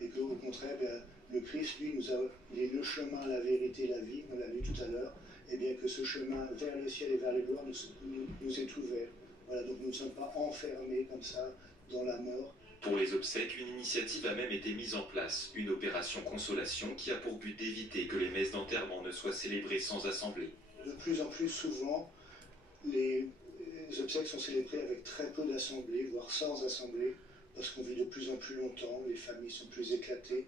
Et qu'au contraire, le Christ, lui, il est le chemin, la vérité, la vie, on l'a vu tout à l'heure, et bien que ce chemin vers le ciel et vers les gloires nous est ouvert. Voilà, donc nous ne sommes pas enfermés comme ça dans la mort. Pour les obsèques, une initiative a même été mise en place, une opération consolation qui a pour but d'éviter que les messes d'enterrement ne soient célébrées sans assemblée. De plus en plus souvent, les obsèques sont célébrées avec très peu d'assemblées, voire sans assemblée, parce qu'on vit de plus en plus longtemps, les familles sont plus éclatées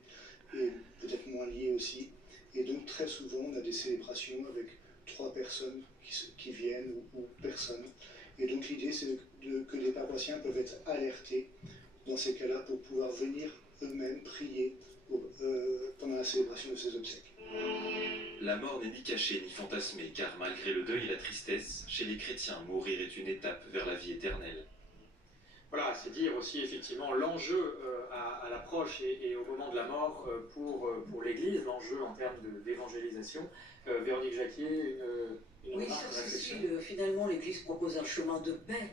et peut-être moins liées aussi. Et donc très souvent, on a des célébrations avec 3 personnes qui viennent ou personne. Et donc l'idée, c'est que les paroissiens peuvent être alertés dans ces cas-là pour pouvoir venir eux-mêmes prier pendant la célébration de ces obsèques. La mort n'est ni cachée ni fantasmée, car malgré le deuil et la tristesse, chez les chrétiens, mourir est une étape vers la vie éternelle. Voilà, c'est dire aussi effectivement l'enjeu à l'approche et au moment de la mort pour l'Église, l'enjeu en termes d'évangélisation. Véronique Jacquier, une oui, remarque, sur Cécile, finalement l'Église propose un chemin de paix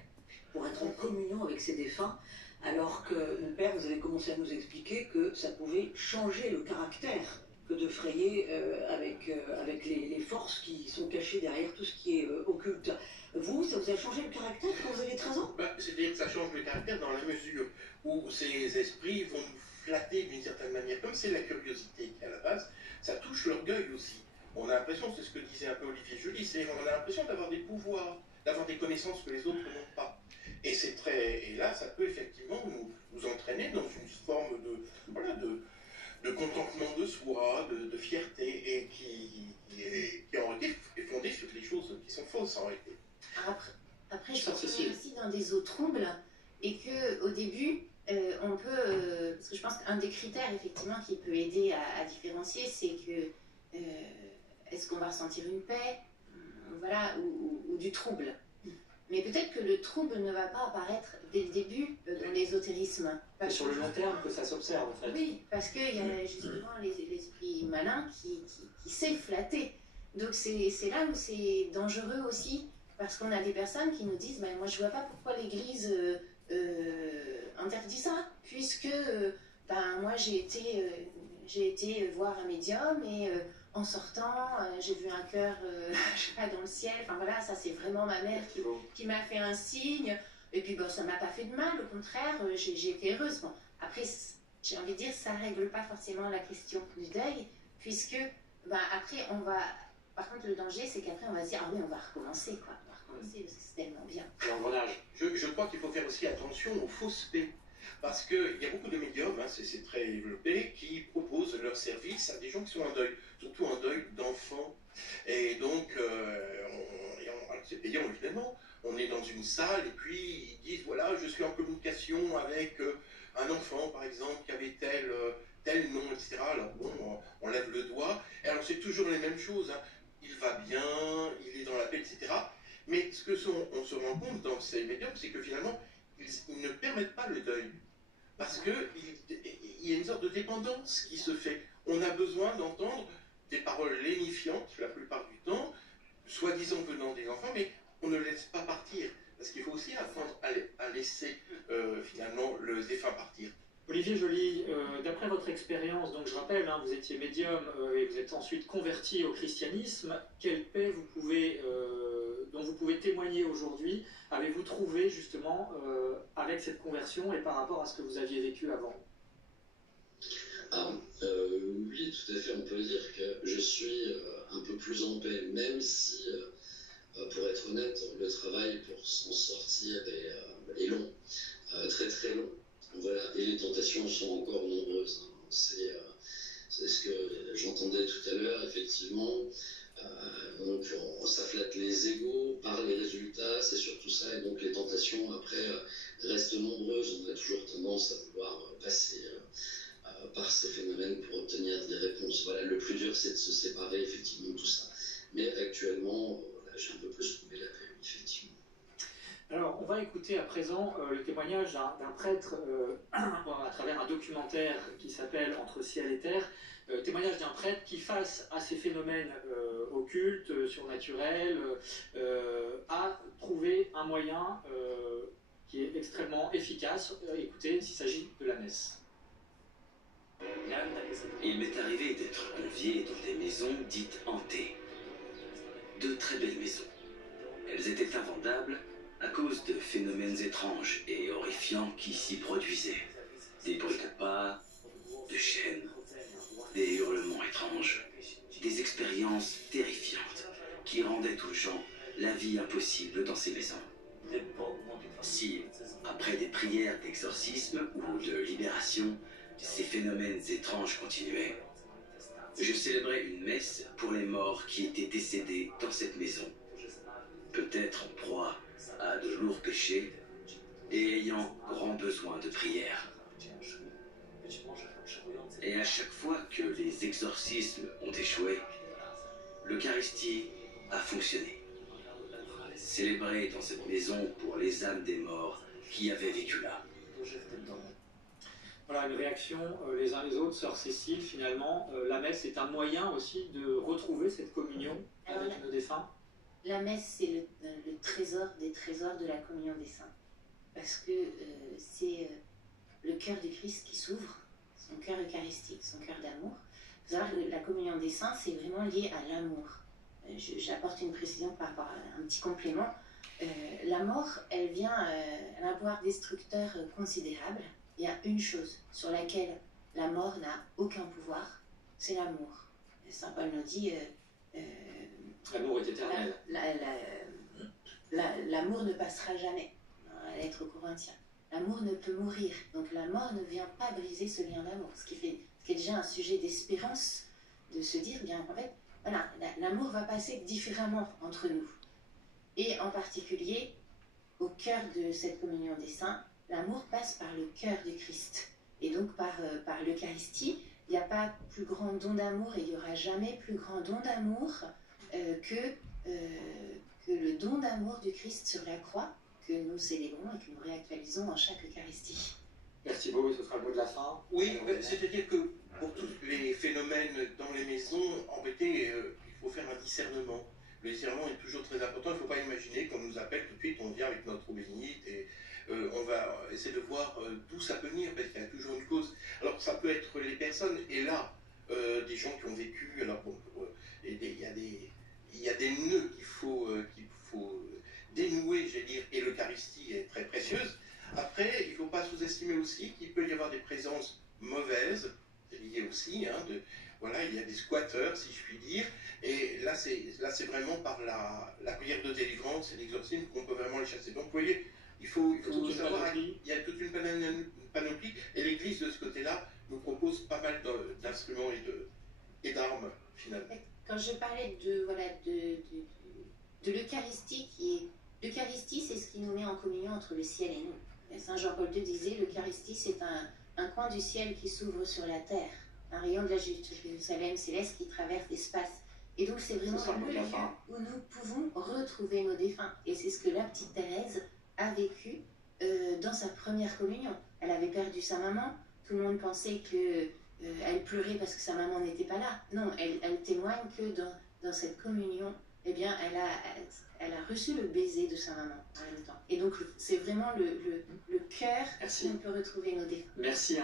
pour être en communion avec ses défunts, alors que, mon père, vous avez commencé à nous expliquer que ça pouvait changer le caractère que de frayer avec les forces qui sont cachées derrière tout ce qui est occulte. Vous, ça vous a changé le caractère quand vous avez 13 ans? C'est-à-dire que ça change le caractère dans la mesure où ces esprits vont nous flatter d'une certaine manière. Comme c'est la curiosité qui est à la base, ça touche l'orgueil aussi. On a l'impression, c'est ce que disait un peu Olivier Joly, on a l'impression d'avoir des pouvoirs, d'avoir des connaissances que les autres n'ont pas. Et là, ça peut effectivement nous entraîner dans une forme de contentement de soi, de fierté, et qui en réalité est fondée sur des choses qui sont fausses en réalité. Après je pense qu'on est aussi dans des eaux troubles, et qu'au début, on peut... parce que je pense qu'un des critères, effectivement, qui peut aider à différencier, c'est que est-ce qu'on va ressentir une paix, voilà, ou du trouble. Mais peut-être que le trouble ne va pas apparaître dès le début dans l'ésotérisme. C'est sur le long terme que ça s'observe, en fait. Oui, parce qu'il y a justement l'esprit malin qui sait flatter. Donc c'est là où c'est dangereux aussi, parce qu'on a des personnes qui nous disent moi je vois pas pourquoi l'Église interdit ça, puisque moi j'ai été voir un médium et en sortant j'ai vu un cœur je sais pas, dans le ciel. Enfin voilà, ça c'est vraiment ma mère qui m'a fait un signe, et puis ça m'a pas fait de mal, au contraire, j'ai été heureuse. Bon, après j'ai envie de dire, ça règle pas forcément la question du deuil, puisque après on va... Par contre, le danger, c'est qu'après, on va se dire, ah oui, on va recommencer, quoi. On va recommencer, parce que c'est tellement bien. Je crois qu'il faut faire aussi attention aux faussetés. Parce qu'il y a beaucoup de médiums, c'est très développé, qui proposent leur service à des gens qui sont en deuil, surtout en deuil d'enfants. Et donc, c'est payant évidemment. On est dans une salle et puis ils disent, voilà, je suis en communication avec un enfant, par exemple, qui avait tel nom, etc. Alors bon, on lève le doigt. Et alors c'est toujours les mêmes choses. Il va bien, il est dans la paix, etc. Mais ce on se rend compte dans ces médiums, c'est que finalement, ils ne permettent pas le deuil. Parce qu'il y a une sorte de dépendance qui se fait. On a besoin d'entendre des paroles lénifiantes, la plupart du temps, soi-disant venant des enfants, mais on ne laisse pas partir. Parce qu'il faut aussi apprendre à laisser finalement le défunt partir. Olivier Joly, d'après votre expérience, donc je rappelle, vous étiez médium et vous êtes ensuite converti au christianisme, quelle paix dont vous pouvez témoigner aujourd'hui, avez-vous trouvé justement avec cette conversion et par rapport à ce que vous aviez vécu avant? Oui, tout à fait, on peut dire que je suis un peu plus en paix, même si, pour être honnête, le travail pour s'en sortir est long, très très long. Voilà, et les tentations sont encore nombreuses. C'est ce que j'entendais tout à l'heure, effectivement. Donc ça flatte les égos par les résultats, c'est surtout ça. Et donc les tentations, après, restent nombreuses. On a toujours tendance à vouloir passer par ces phénomènes pour obtenir des réponses. Voilà, le plus dur, c'est de se séparer, effectivement, de tout ça. Mais actuellement, j'ai un peu plus trouvé la paix, effectivement. Alors, on va écouter à présent le témoignage d'un prêtre à travers un documentaire qui s'appelle « Entre ciel et terre ». Témoignage d'un prêtre qui, face à ces phénomènes occultes, surnaturels, a trouvé un moyen qui est extrêmement efficace. Écoutez, s'il s'agit de la messe. Il m'est arrivé d'être convié dans des maisons dites hantées. De très belles maisons. Elles étaient invendables à cause de phénomènes étranges et horrifiants qui s'y produisaient. Des bruits de pas, de chaînes, des hurlements étranges, des expériences terrifiantes qui rendaient aux gens la vie impossible dans ces maisons. Si, après des prières d'exorcisme ou de libération, ces phénomènes étranges continuaient, je célébrais une messe pour les morts qui étaient décédés dans cette maison, peut-être en proie à de lourds péchés et ayant grand besoin de prière. Et à chaque fois que les exorcismes ont échoué, l'Eucharistie a fonctionné. Célébrée dans cette maison pour les âmes des morts qui avaient vécu là. Voilà une réaction les uns les autres. Sœur Cécile, finalement, la messe est un moyen aussi de retrouver cette communion avec nos défunts. La messe, c'est le trésor des trésors de la communion des saints. Parce que c'est le cœur du Christ qui s'ouvre, son cœur eucharistique, son cœur d'amour. Vous savez, la communion des saints, c'est vraiment lié à l'amour. J'apporte une précision par rapport à un petit complément. La mort, elle vient, elle a un pouvoir destructeur considérable. Il y a une chose sur laquelle la mort n'a aucun pouvoir, c'est l'amour. Saint Paul nous dit... l'amour est éternel. L'amour ne passera jamais, à l'être corinthien. L'amour ne peut mourir, donc la mort ne vient pas briser ce lien d'amour, ce qui est déjà un sujet d'espérance, de se dire, bien en fait, voilà, l'amour va passer différemment entre nous. Et en particulier, au cœur de cette communion des saints, l'amour passe par le cœur du Christ. Et donc par l'Eucharistie, il n'y a pas plus grand don d'amour et il n'y aura jamais plus grand don d'amour que le don d'amour du Christ sur la croix que nous célébrons et que nous réactualisons en chaque Eucharistie. Merci beaucoup, ce sera le mot de la fin. Oui, c'est-à-dire que pour tous les phénomènes dans les maisons, en réalité, il faut faire un discernement. Le discernement est toujours très important. Il ne faut pas imaginer qu'on nous appelle tout de suite, on vient avec notre eau bénite et on va essayer de voir d'où ça peut venir, parce qu'il y a toujours une cause. Alors ça peut être les personnes, et là, des gens qui ont vécu, alors bon, il y a des nœuds qu'il faut dénouer, j'allais dire, et l'Eucharistie est très précieuse. Après, il ne faut pas sous-estimer aussi qu'il peut y avoir des présences mauvaises, c'est lié aussi, hein, voilà, il y a des squatteurs, si je puis dire, et là c'est vraiment par la prière de délivrance et l'exorcisme qu'on peut vraiment les chasser. Donc vous voyez, il faut savoir, il y a toute une panoplie, et l'Église de ce côté-là nous propose pas mal d'instruments et d'armes, finalement. Quand je parlais de l'Eucharistie, l'Eucharistie, c'est ce qui nous met en communion entre le ciel et nous. Saint Jean-Paul II disait, l'Eucharistie, c'est un coin du ciel qui s'ouvre sur la terre, un rayon de la Jérusalem céleste qui traverse l'espace. Et donc c'est vraiment le lieu où nous pouvons retrouver nos défunts. Et c'est ce que la petite Thérèse a vécu dans sa première communion. Elle avait perdu sa maman, tout le monde pensait qu'elle pleurait parce que sa maman n'était pas là. Non, elle témoigne que dans cette communion, eh bien, elle a reçu le baiser de sa maman en même temps. Et donc c'est vraiment le cœur où on peut retrouver nos défunts. Merci.